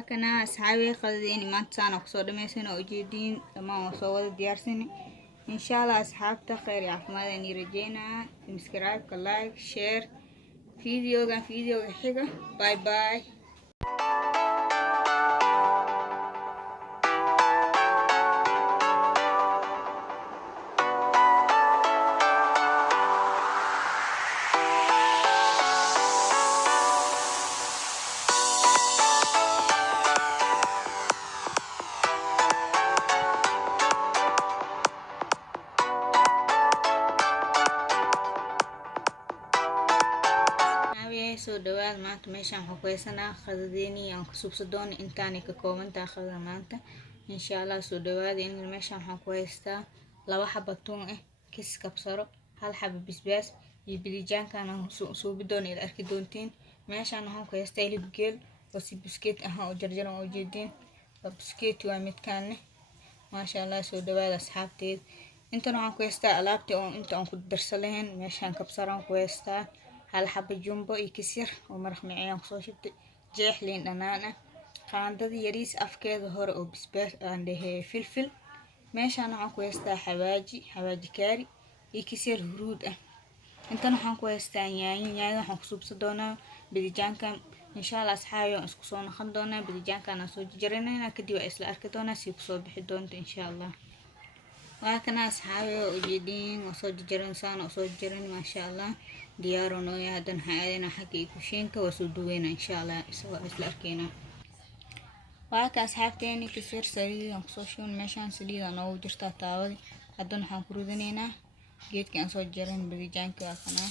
واكنا أصحابي قاعدين ما تسانا قصود ميسنا وجدين ما وصوّد ديارسنا إن شاء الله أصحابتا خير يعفمادا نيرجينا سبسكرايب لايك شير فيديو حقا باي باي. soo dhawaad maanta meeshaan waxaan ku haysanaa qadadeeni aan ku subsadoon intaanay ka koobantaa qadada maanta insha Allah soo dhawaad in meeshaan waxaan ku haystaa 2 xabo tuun ah kis kabsaro 1 xabo bisbaas iyo bidijaankan aan soo bidoon ila arki doontiin meeshaan waxaan ku haystaa hilib geel oo si biskeet ah oo jarjaran oo jeedin biskeet waa midkaan ma sha Allah soo dhawaad asxaabteed intan waxaan ku haystaa alaabtii oo inta aan ku darsaleen meeshaan kabsaran ku haystaa 1 xabo jumbo iyo kisir oo maraq macaan soo shibtay jeex liin dhanaan ah qaandada yariis afkeeda hore oo bisbaas aan dhahay filfil meeshaan waxaan ku haystaa xawaaji kaari iyo kisir huruud ah intan waxaan ku haystaa yaanyo waxaan ku subsadoonaa bidijaankan insha Allah asxaayo isku soo noqon doonaa bidijaankan aan soo jarjarayna kadib isla arki doonaa si ku soo bixi doonto insha Allah waakana asxaayo ujeedin oo soo jarjaran saan oo soo jarjaran ma sha Allah diyaar oo nooya hadan haayana xaqii ku sheenta waa soo duweena insha Allah isla arkayna waaka asxaabteeni kisir saliid aan soo shoon meeshaan saliid aan ugu jirta taawadi hadan waxaan ku rudaneynaa geedka aan soo jarjaran bidijaanka waakana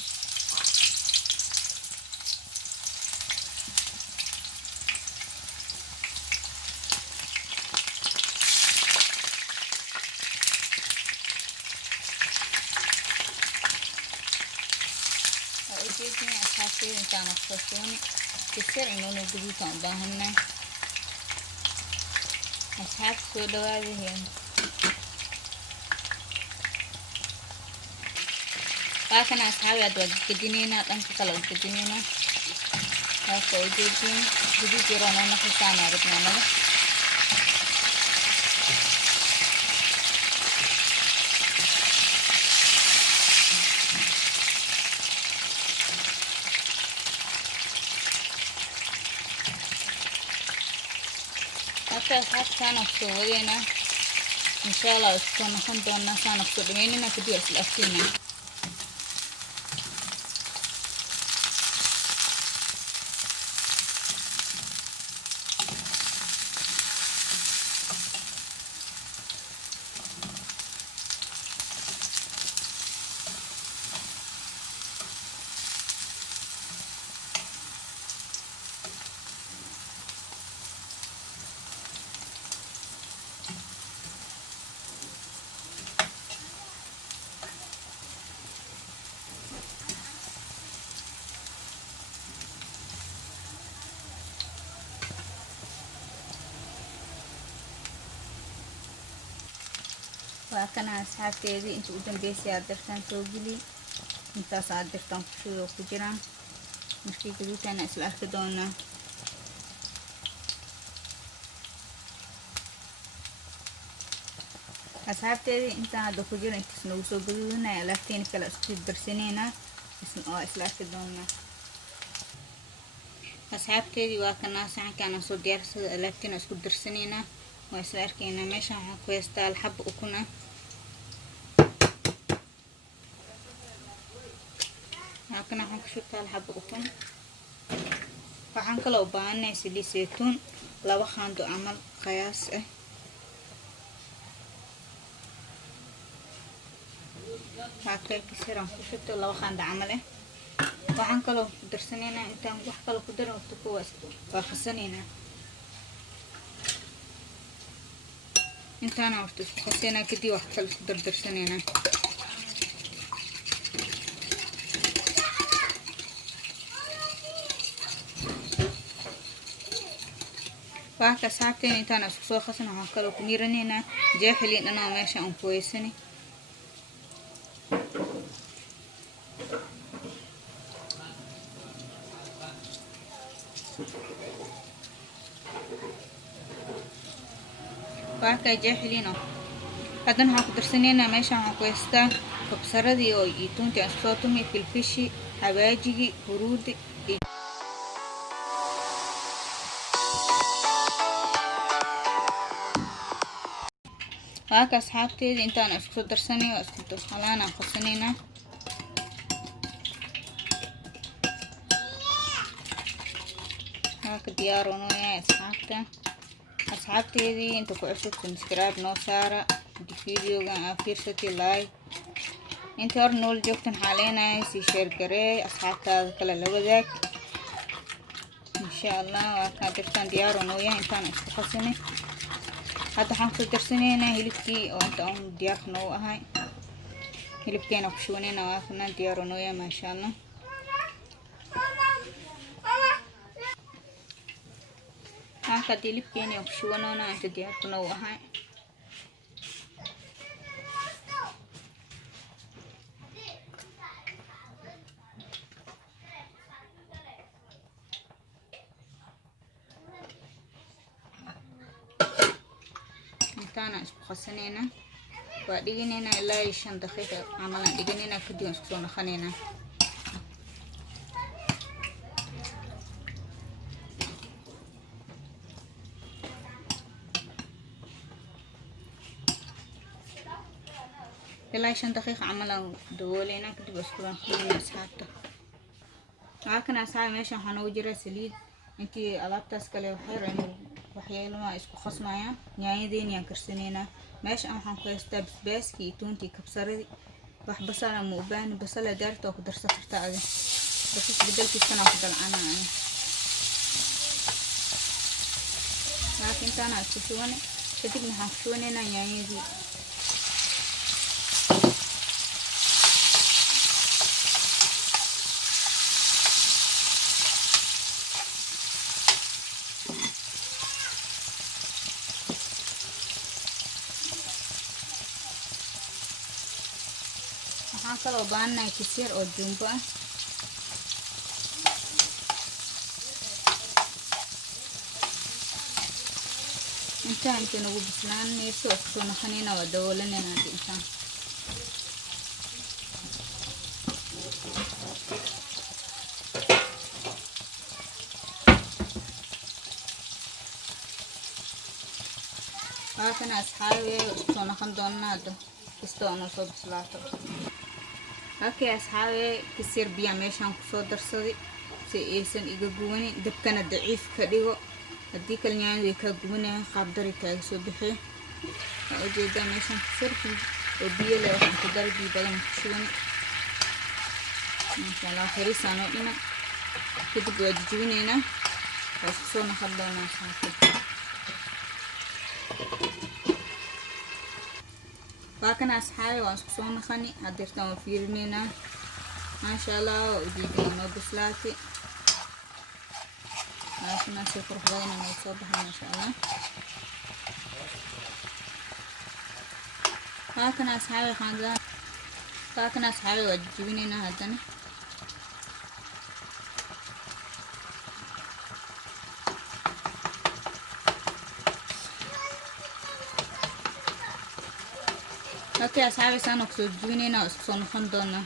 وجدنا أساسي إنسان أخصصوني كسر إنه نجيبه تنباهنا أصحاب سوداء هذه لكن أصحابي أدوات كدينينا أنت كلا كدينينا فوجدين جديد يرونا نخسانا ربنا ماذا أصحاب كانوا سوينا إن شاء الله أسكون خندوا الناس أنا كسريننا كدي أصل أكتينا وكنا أصحابتي أنتوا قدام بيسي عدرتان سوجلي انتاس عدرتان كشوية وكجران مشكي كدوتان أسل أركدونا أصحابتي انتا عدو كجران انتس نوسو قدونا ألافتين كلا أسكي درسينينا أسل أركدونا أصحابتي وكنا ساعة كان سو ديارس ألافتين أسكي درسينينا وأسل أركينا ميشا حكو يستال حب أكونا halkan waxaan ku shubtaa 1 xabo ukun waxaan kala u baahanay saliid saytuun 2 qaando amal qiyaas ah waxaan kisiraan ku shubtaa 2 qaando amal ah waxaan kala ku darsanaynaa intaan wax kala ku daran waqti kuwaas waa qasaneynaa intaan waqti isku qasanaa kadib wax kala ku dardarsanaynaa waaka saabteen intaan isku soo qasno waxaan kala ku miiraneynaa jeexliin dhanaa meesha aan ku weysani waa kaa jeexiliino haddana waxaan ku darsanaynaa meeshaan waxaan ku haystaa kabsaradii oo iyo tuntii aan isku soo tumay filfishi xawaajigii huruudi waa ka asxaabteedii intaan isku soo darsanay waa isku halaan aan qabsanaynaa waa ka diyaar oo noo yahay asxaabteedii inta ku cusub subscribe noo saara videogan aa fiirsatay like inta hor nool joogtan waxaa leenahay sii share garee asxaabtaada kale la wadaag insha allah. waa kaa dirtaan diyaar oo noo yahay intaan isku qasanay hadda waxaan kusoo darsanaynaa hilibkii oo inta aan diyaarka noogu ahay hilibkeena ku shubanayna waa kanaan diyaar oo noo yahay maasha allah. halka hilibkeena ku shubanoona inta diyaarka noogu ahay intaana isku qasanayna waa dhiganayna ilaa 5 daqiiqo camalan dhiganayna kadib isku soo naqanayna ilaa 5 daqiiqo camalan dabooleyna kadib isku naqanayna asxaabta. halkan asxaab meeshan waxaa noogu jira saliid intii alaabtaas kale waxyeelama isku qasmayaan yaanyadeena aan karsanaynaa meeshan waxaan ku haystaa basbaaskii iyo tuuntii kabsaradii wax basal ama u baahan basal daarta oo ku darsan kartaa adi basas bedelkiisana ku dalcanaa laakiin intaana isku shuban kadib waxaan ku shubanaynaa yaanyadii waxaan kaloo baahanahay kisiir oo jumbo ah intaan inta nagu bislaanayso oo kusoo naqanayna waa daboolanayna hadda intaan halkan asxaabi kusoo naqan doonaa hadda kastoo aan soo bislaato. halkii asxaabi kisiir biya meeshaan ku soo darsaday si aysan iga gubanin dabkana daciif ka dhigo haddii kale yaanyadu way kaa gubanayaan qaab dari kaaga soo bixi waa ujeedaa meeshaan kisiir oo biyo leh waxaan ku daray biyo badan ku shuban maasha allah fariisaan oo dhina kadib waa jijibinaynaa waa isku soo naqan doonaa asxaabta. waa kan asxaabi waan isku soo naqani hadeertaan waa fiirinaynaa maasha allah waa ujeedinaa noo bislaatay maashana si qurux badan noo soo baxay maasha allah. waa kan asxaabi waa jijibinaynaa haddana halkii asxaabi saan ku soo jibinaynaa isku soo noqon doonaa.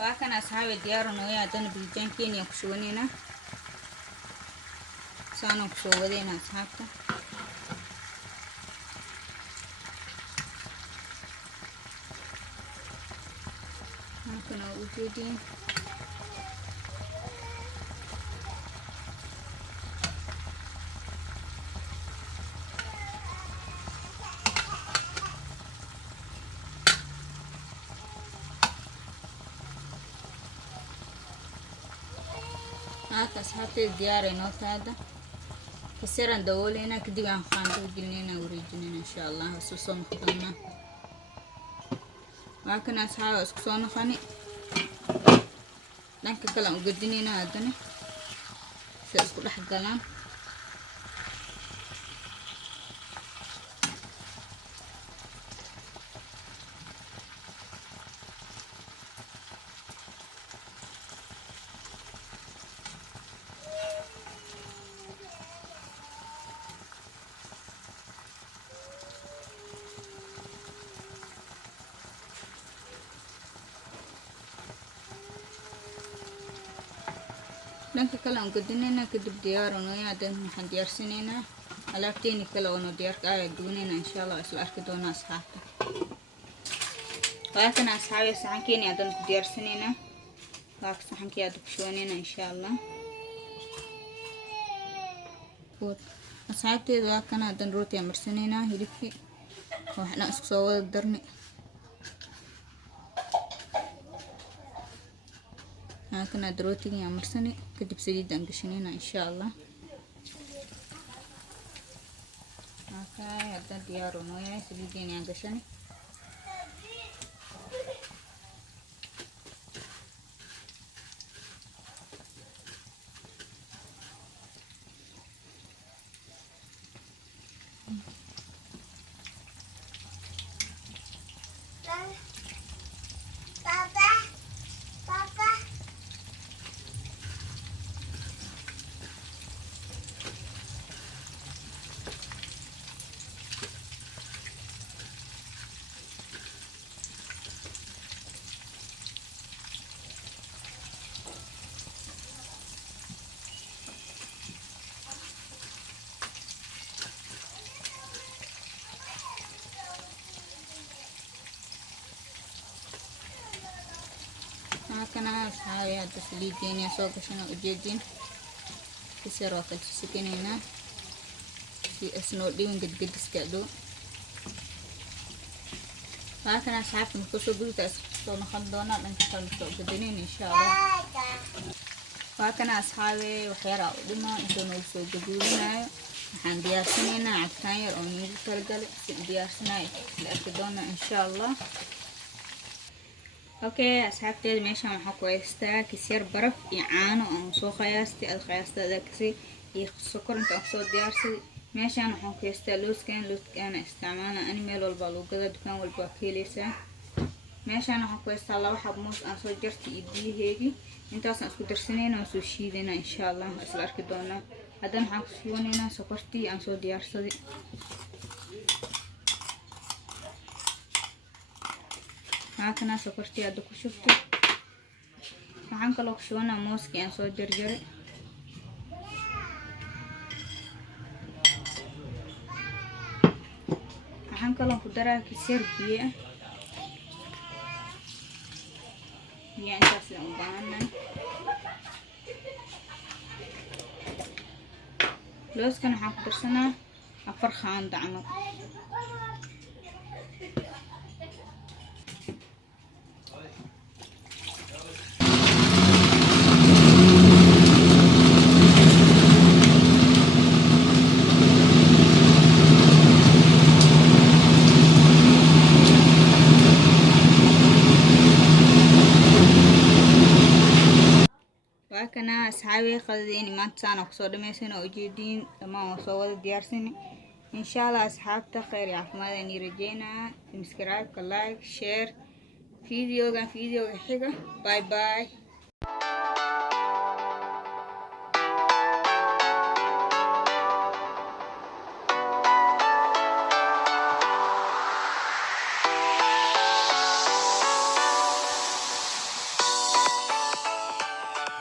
waa kan asxaabi diyaar noo yahay haddana bijaankeena ku shubanaynaa saan ku soo wadaynaa asxaabta. halkan waa ujeedin asxaabteeda diyaar ay noo taada kasiiraan dabooleyna kadib aan qaando gelinayna wareejinayna insha allah isku soo noqonaa. waa kan asxaab isku soo noqoni dhanka kale aan u gadinayna haddana si isku dhex galaan dhanka kale aan gudinayna kadib diyaarano adan waxaan diyaarsanaynaa alaabteeni kale oo diyaarka ah duwanayna insha Allah isla arki doona asxaabta waakana asxaabi saxankeeni adan ku diyaarsanaynaa waak saxankii aad ku shubanayna insha Allah asxaabteeda waakana adan rooti amarsanayna hilibkii waxna isku soo wada darnay هاكنا دروتي يا مرسني كدب سديد انقشنينا ان شاء الله هاكا هذا ديارو نويا سديدين انقشني هاكنا أصحابي هذا سليدين يا سوق عشان أجدين كسر وقت سكيننا في أسنود دي ونقد قد سكادو هاكنا أصحابي مكسو قلت أسكتو نخلدونا لنكتر نسوق قدنين إن شاء الله هاكنا أصحابي وحيرا ودما إنتو نوسو قدولنا waxaan diyaarsanaynaa cabtaan yar oo niigu talagalay si diyaarsanaay la arki doona insha Allah okay asxaabteeda meeshan waxaan ku haystaa kisyar baraf iyo caano oo soo qiyaastay qiyaastada kasi iyo sokor inta soo diyaarsaday meeshan waxaan ku haystaa looskan isticmaalna ani meel walba lagu gado dukaan walba ka helaysaa meeshan waxaan ku haystaa laba xab moos aan soo jartay iyo biyaheedii intaas aan isku darsanayna soo shiidayna insha Allah isla arki doona hadan waxaan ku shiiwanaynaa sokortii aan soo diyaarsaday هاكنا سكرتي هذا كشفتي waxaan kaloo ku shubanaa mooskii aan soo jarjaray waxaan kaloo ku daraa kisyar biyo intaas la u baahannahay looskan waxaan ku darsanaa 4 qaando camal واكنا أصحابي خذيني ما تسانا كسر دميسنا وجدين تمام وصور ديارسني إن شاء الله أصحاب تخير يعرفوا إني رجينا سبسكرايب لايك شير فيديو حاجة باي باي.